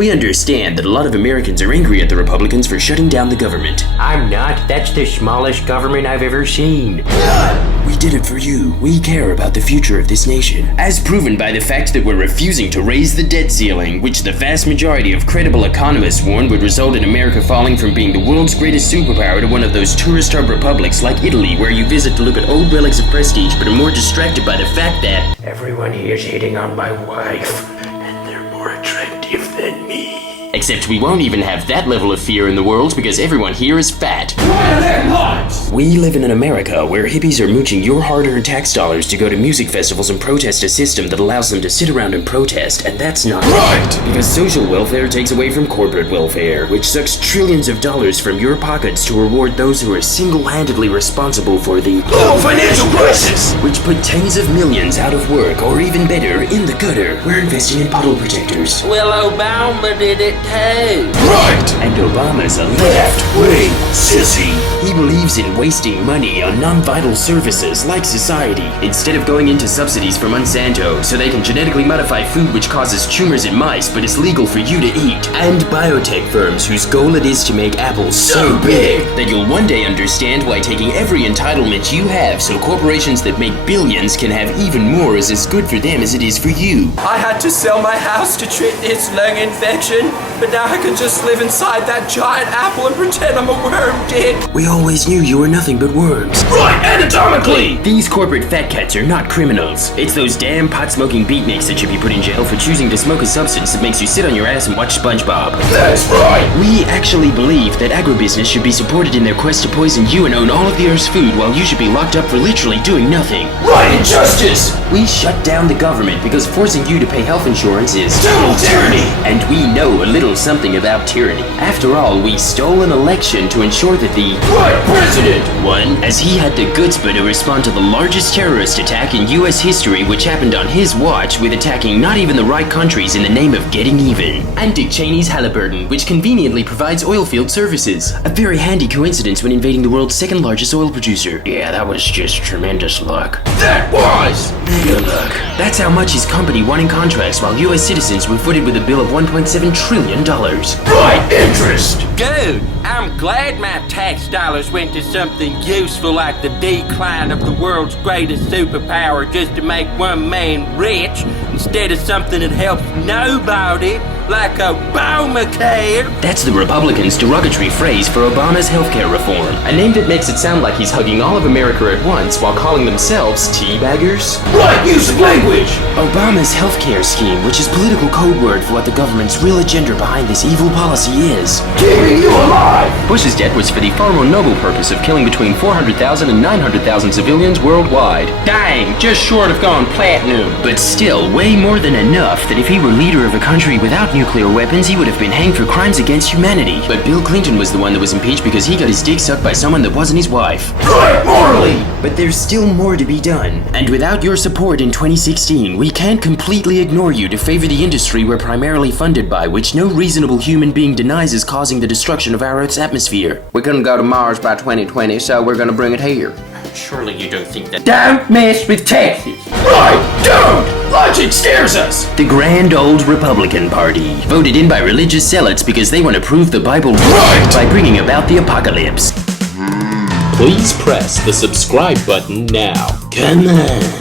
We understand that a lot of Americans are angry at the Republicans for shutting down the government. I'm not. That's the smallest government I've ever seen. We did it for you. We care about the future of this nation. As proven by the fact that we're refusing to raise the debt ceiling, which the vast majority of credible economists warn would result in America falling from being the world's greatest superpower to one of those tourist hub republics like Italy, where you visit to look at old relics of prestige but are more distracted by the fact that everyone here's hitting on my wife, and they're more attractive than me. Except we won't even have that level of fear in the world because everyone here is fat. Why are they not? We live in an America where hippies are mooching your hard-earned tax dollars to go to music festivals and protest a system that allows them to sit around and protest, and that's not right. Because social welfare takes away from corporate welfare, which sucks trillions of dollars from your pockets to reward those who are single-handedly responsible for the global financial crisis, which put tens of millions out of work, or even better, in the gutter. We're investing in puddle protectors. Well, Obama did it too. Right. And Obama's a left-wing sissy. He believes in wasting money on non-vital services like society, instead of going into subsidies for Monsanto so they can genetically modify food which causes tumors in mice but is legal for you to eat, and biotech firms whose goal it is to make apples so big that you'll one day understand why taking every entitlement you have so corporations that make billions can have even more is as good for them as it is for you. I had to sell my house to treat this lung infection, but now I can just live inside that giant apple and pretend I'm a worm dick. We always knew you were nothing but worms. Right, anatomically! These corporate fat cats are not criminals. It's those damn pot-smoking beatniks that should be put in jail for choosing to smoke a substance that makes you sit on your ass and watch SpongeBob. That's right! We actually believe that agribusiness should be supported in their quest to poison you and own all of the Earth's food while you should be locked up for literally doing nothing. Right, injustice! We shut down the government because forcing you to pay health insurance is total tyranny! And we know a little something about tyranny. After all, we stole an election to ensure that the right president won, as he had the chutzpah to respond to the largest terrorist attack in U.S. history, which happened on his watch, with attacking not even the right countries in the name of getting even. And Dick Cheney's Halliburton, which conveniently provides oil field services. A very handy coincidence when invading the world's second largest oil producer. Yeah, that was just tremendous luck. That was mega luck. That's how much his company won in contracts while U.S. citizens were footed with a bill of $1.7 trillion. Right interest! Good. I'm glad my tax dollars went to something useful like the decline of the world's greatest superpower just to make one man rich instead of something that helps nobody like Obamacare. That's the Republicans' derogatory phrase for Obama's healthcare reform. A name that makes it sound like he's hugging all of America at once while calling themselves teabaggers. Right use of language! Obama's healthcare scheme, which is political code word for what the government's real agenda behind this evil policy is. Keeping you alive! Bush's debt was for the far more noble purpose of killing between 400,000 and 900,000 civilians worldwide. Dang, just short of going platinum. But still, way more than enough that if he were leader of a country without nuclear weapons, he would have been hanged for crimes against humanity. But Bill Clinton was the one that was impeached because he got his dick sucked by someone that wasn't his wife. Right, morally! But there's still more to be done. And without your support in 2016, we can't completely ignore you to favor the industry we're primarily funded by, which no reasonable human being denies is causing the destruction of our Earth's atmosphere. We're gonna go to Mars by 2020, so we're gonna bring it here. Surely you don't think that— Don't mess with Texas! Right, don't! Logic scares us! The grand old Republican Party, voted in by religious zealots because they want to prove the Bible right by bringing about the apocalypse. Please press the subscribe button now. Come on.